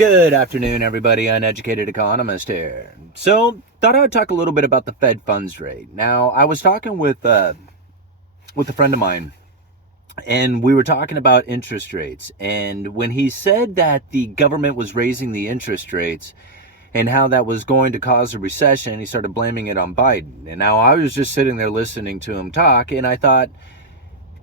Good afternoon, everybody. Uneducated Economist here. So, thought I would talk a little bit about the Fed funds rate. Now, I was talking with a friend of mine, and we were talking about interest rates. And when he said that the government was raising the interest rates and how that was going to cause a recession, he started blaming it on Biden. And now I was just sitting there listening to him talk, and I thought,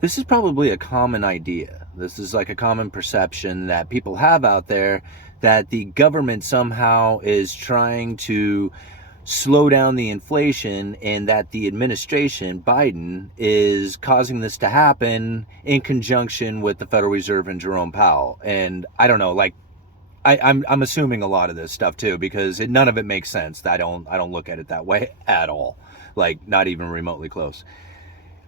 this is probably a common idea. This is like a common perception that people have out there, that the government somehow is trying to slow down the inflation and that the administration, Biden, is causing this to happen in conjunction with the Federal Reserve and Jerome Powell. And I don't know, like, I'm assuming a lot of this stuff too, because none of it makes sense. I don't look at it that way at all, like not even remotely close.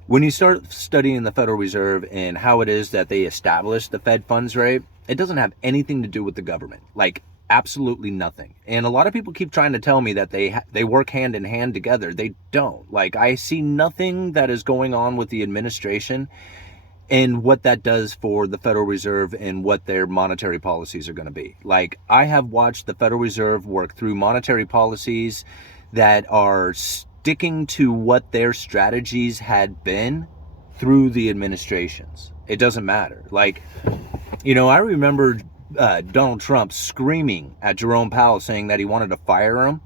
When you start studying the Federal Reserve and how it is that they established the Fed funds rate, it doesn't have anything to do with the government, like absolutely nothing. And a lot of people keep trying to tell me that they work hand in hand together. They don't. Like, I see nothing that is going on with the administration and what that does for the Federal Reserve and what their monetary policies are going to be. Like, I have watched the Federal Reserve work through monetary policies that are sticking to what their strategies had been through the administrations. It doesn't matter. Like, I remember Donald Trump screaming at Jerome Powell saying that he wanted to fire him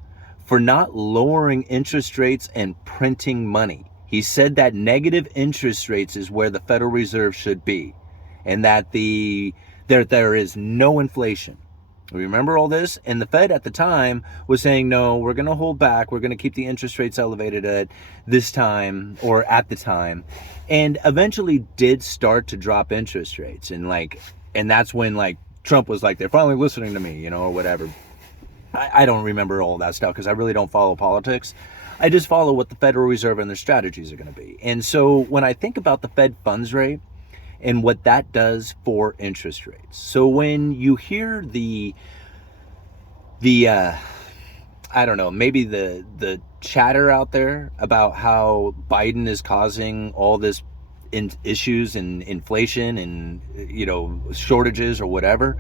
for not lowering interest rates and printing money. He said that negative interest rates is where the Federal Reserve should be, and that there is no inflation. Remember all this? And the Fed at the time was saying, no, we're going to hold back. We're going to keep the interest rates elevated at this time, or at the time, and eventually did start to drop interest rates. And that's when Trump was like, they're finally listening to me, or whatever. I don't remember all that stuff because I really don't follow politics. I just follow what the Federal Reserve and their strategies are going to be. And so when I think about the Fed funds rate and what that does for interest rates. So when you hear the I don't know, maybe the chatter out there about how Biden is causing all this issues and inflation and shortages or whatever,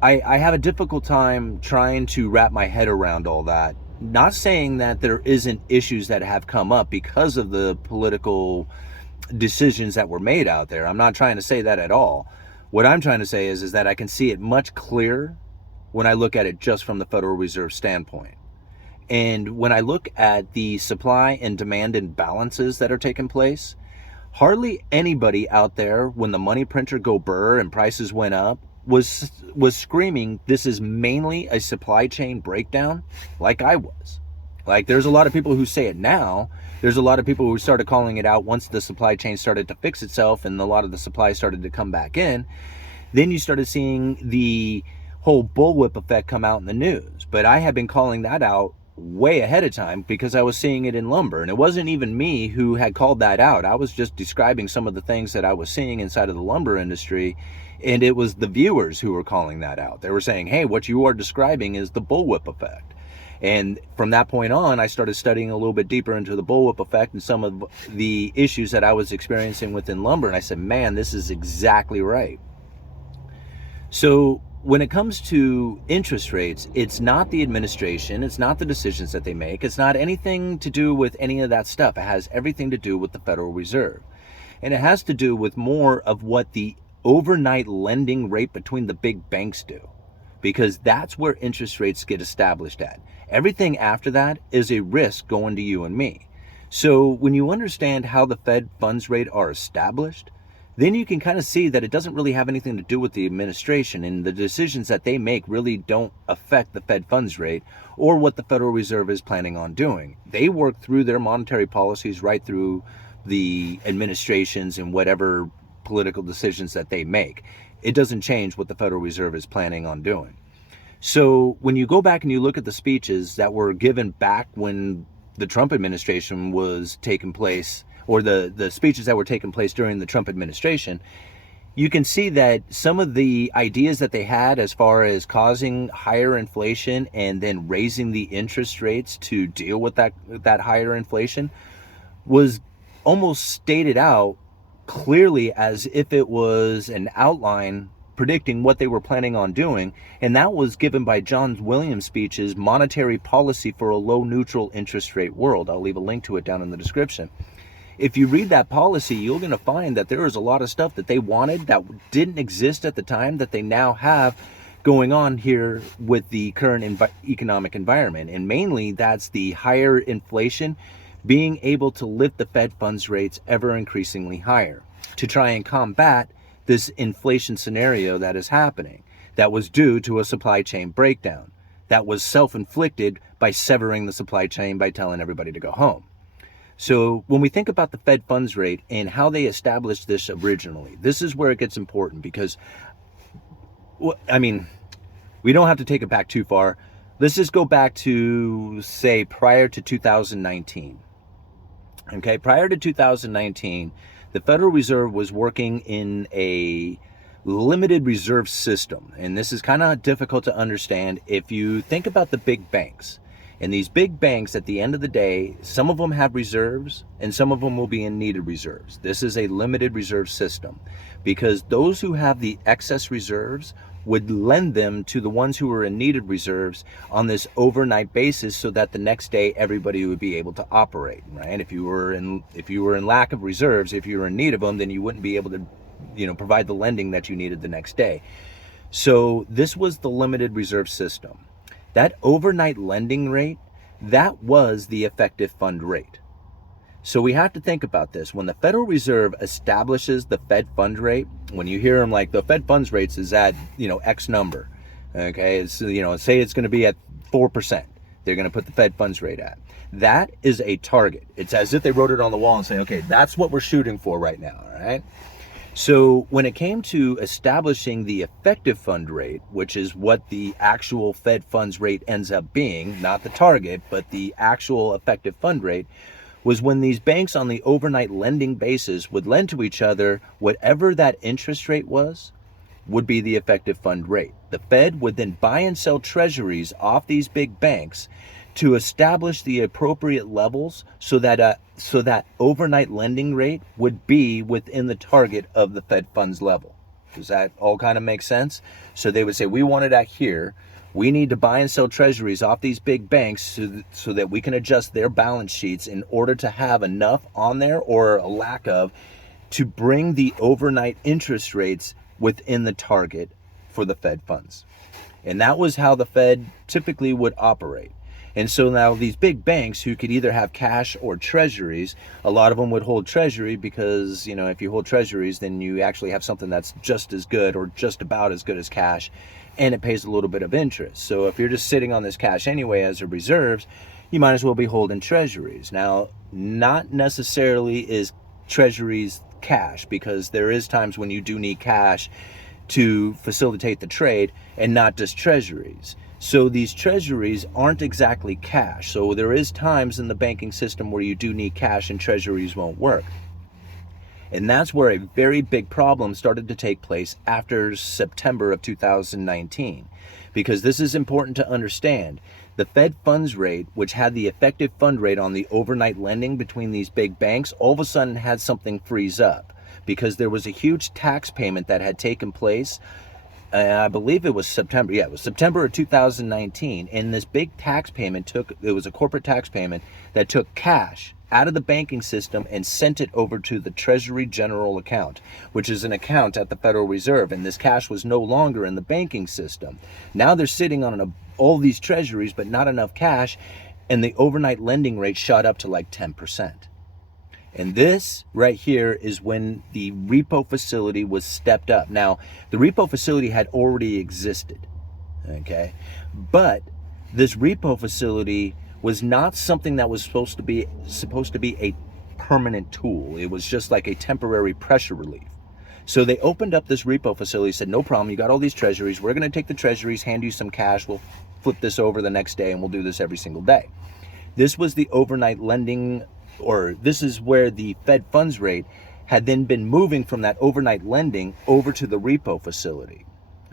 I have a difficult time trying to wrap my head around all that. Not saying that there isn't issues that have come up because of the political decisions that were made out there. I'm not trying to say that at all. What I'm trying to say is that I can see it much clearer when I look at it just from the Federal Reserve standpoint. And when I look at the supply and demand imbalances that are taking place, hardly anybody out there, when the money printer go burr and prices went up, was screaming, this is mainly a supply chain breakdown, like I was. Like, there's a lot of people who say it now. There's a lot of people who started calling it out once the supply chain started to fix itself and a lot of the supply started to come back in. Then you started seeing the whole bullwhip effect come out in the news. But I had been calling that out way ahead of time because I was seeing it in lumber. And it wasn't even me who had called that out. I was just describing some of the things that I was seeing inside of the lumber industry. And it was the viewers who were calling that out. They were saying, hey, what you are describing is the bullwhip effect. And from that point on, I started studying a little bit deeper into the bullwhip effect and some of the issues that I was experiencing within lumber. And I said, man, this is exactly right. So when it comes to interest rates, it's not the administration, it's not the decisions that they make, it's not anything to do with any of that stuff. It has everything to do with the Federal Reserve. And it has to do with more of what the overnight lending rate between the big banks do, because that's where interest rates get established at. Everything after that is a risk going to you and me. So when you understand how the Fed funds rate are established, then you can kind of see that it doesn't really have anything to do with the administration, and the decisions that they make really don't affect the Fed funds rate or what the Federal Reserve is planning on doing. They work through their monetary policies right through the administrations and whatever political decisions that they make. It doesn't change what the Federal Reserve is planning on doing. So when you go back and you look at the speeches that were given back when the Trump administration was taking place, or the speeches that were taking place during the Trump administration, you can see that some of the ideas that they had as far as causing higher inflation and then raising the interest rates to deal with that higher inflation was almost stated out clearly as if it was an outline predicting what they were planning on doing, and that was given by John Williams' speech's Monetary Policy for a Low Neutral Interest Rate World. I'll leave a link to it down in the description. If you read that policy, you're going to find that there is a lot of stuff that they wanted that didn't exist at the time that they now have going on here with the current economic environment. And mainly that's the higher inflation, being able to lift the Fed funds rates ever increasingly higher to try and combat this inflation scenario that is happening, that was due to a supply chain breakdown, that was self-inflicted by severing the supply chain by telling everybody to go home. So when we think about the Fed funds rate and how they established this originally, this is where it gets important, because, I mean, we don't have to take it back too far. Let's just go back to, say, prior to 2019. Okay, prior to 2019, the Federal Reserve was working in a limited reserve system. And this is kind of difficult to understand if you think about the big banks. And these big banks, at the end of the day, some of them have reserves and some of them will be in needed reserves. This is a limited reserve system because those who have the excess reserves would lend them to the ones who are in needed reserves on this overnight basis, so that the next day everybody would be able to operate, right? If you were in lack of reserves, if you were in need of them, then you wouldn't be able to, provide the lending that you needed the next day. So this was the limited reserve system. That overnight lending rate, that was the effective fund rate. So we have to think about this. When the Federal Reserve establishes the Fed fund rate, when you hear them like the Fed funds rates is at, X number, okay, it's, say it's going to be at 4%. They're going to put the Fed funds rate at. That is a target. It's as if they wrote it on the wall and say, okay, that's what we're shooting for right now, all right? So when it came to establishing the effective fund rate, which is what the actual Fed funds rate ends up being, not the target, but the actual effective fund rate, was when these banks on the overnight lending basis would lend to each other, whatever that interest rate was, would be the effective fund rate. The Fed would then buy and sell treasuries off these big banks to establish the appropriate levels so that overnight lending rate would be within the target of the Fed funds level. Does that all kind of make sense? So they would say, we want it at here. We need to buy and sell treasuries off these big banks so that we can adjust their balance sheets in order to have enough on there, or a lack of, to bring the overnight interest rates within the target for the Fed funds. And that was how the Fed typically would operate. And so now these big banks who could either have cash or treasuries, a lot of them would hold treasury because, if you hold treasuries, then you actually have something that's just as good or just about as good as cash, and it pays a little bit of interest. So if you're just sitting on this cash anyway as a reserves, you might as well be holding treasuries. Now, not necessarily is treasuries cash, because there is times when you do need cash to facilitate the trade and not just treasuries. So these treasuries aren't exactly cash. So there is times in the banking system where you do need cash and treasuries won't work. And that's where a very big problem started to take place after September of 2019. Because this is important to understand. The Fed funds rate, which had the effective fund rate on the overnight lending between these big banks, all of a sudden had something freeze up. Because there was a huge tax payment that had taken place. I believe it was September. Yeah, it was September of 2019. And this big tax payment it was a corporate tax payment that took cash out of the banking system and sent it over to the Treasury General account, which is an account at the Federal Reserve. And this cash was no longer in the banking system. Now they're sitting on all these treasuries, but not enough cash. And the overnight lending rate shot up to like 10%. And this right here is when the repo facility was stepped up. Now, the repo facility had already existed, okay? But this repo facility was not something that was supposed to be a permanent tool. It was just like a temporary pressure relief. So they opened up this repo facility, said, no problem, you got all these treasuries. We're going to take the treasuries, hand you some cash. We'll flip this over the next day, and we'll do this every single day. This was the overnight lending, or this is where the Fed funds rate had then been moving from that overnight lending over to the repo facility.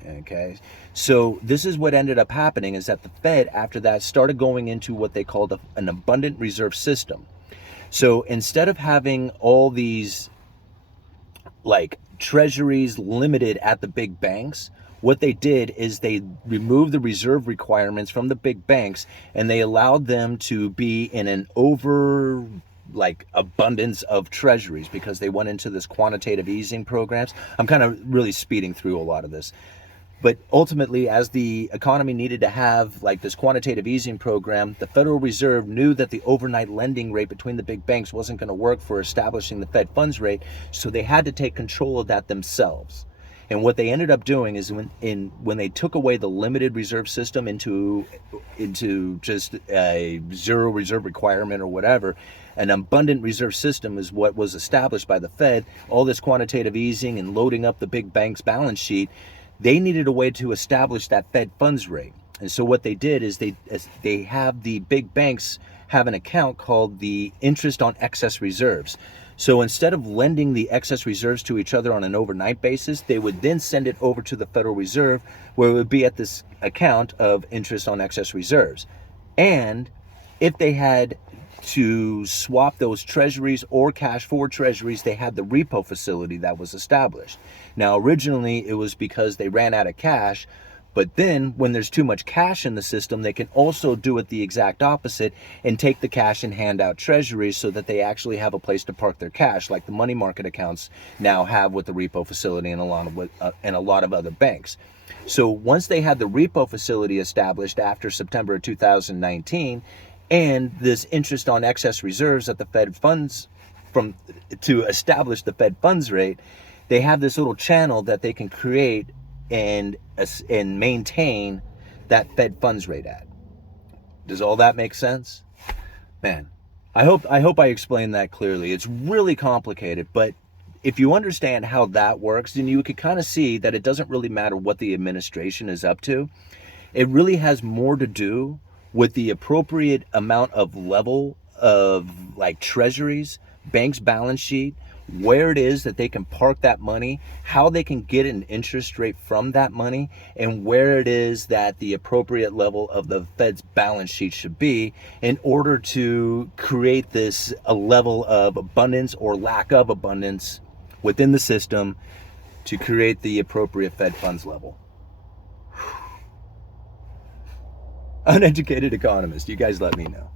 Okay, so this is what ended up happening, is that the Fed, after that, started going into what they called an abundant reserve system. So instead of having all these like treasuries limited at the big banks, what they did is they removed the reserve requirements from the big banks, and they allowed them to be in an over like abundance of treasuries because they went into this quantitative easing programs. I'm kind of really speeding through a lot of this. But ultimately, as the economy needed to have like this quantitative easing program, the Federal Reserve knew that the overnight lending rate between the big banks wasn't going to work for establishing the Fed funds rate, so they had to take control of that themselves. And what they ended up doing is when they took away the limited reserve system into just a zero reserve requirement or whatever, an abundant reserve system is what was established by the Fed. All this quantitative easing and loading up the big bank's balance sheet, they needed a way to establish that Fed funds rate. And so what they did is they have the big banks have an account called the interest on excess reserves. So instead of lending the excess reserves to each other on an overnight basis, they would then send it over to the Federal Reserve, where it would be at this account of interest on excess reserves. And if they had to swap those treasuries or cash for treasuries, they had the repo facility that was established. Now, originally it was because they ran out of cash, but then when there's too much cash in the system, they can also do it the exact opposite and take the cash and hand out treasuries so that they actually have a place to park their cash, like the money market accounts now have with the repo facility and a lot of other banks. So once they had the repo facility established after September of 2019, and this interest on excess reserves at the Fed funds to establish the Fed funds rate, they have this little channel that they can create and maintain that Fed funds rate at. Does all that make sense? Man, I hope I explained that clearly. It's really complicated, but if you understand how that works, then you could kind of see that it doesn't really matter what the administration is up to. It really has more to do with the appropriate amount of level of like treasuries, banks' balance sheet, where it is that they can park that money, how they can get an interest rate from that money, and where it is that the appropriate level of the Fed's balance sheet should be in order to create this a level of abundance or lack of abundance within the system to create the appropriate Fed funds level. Uneducated economist, you guys let me know.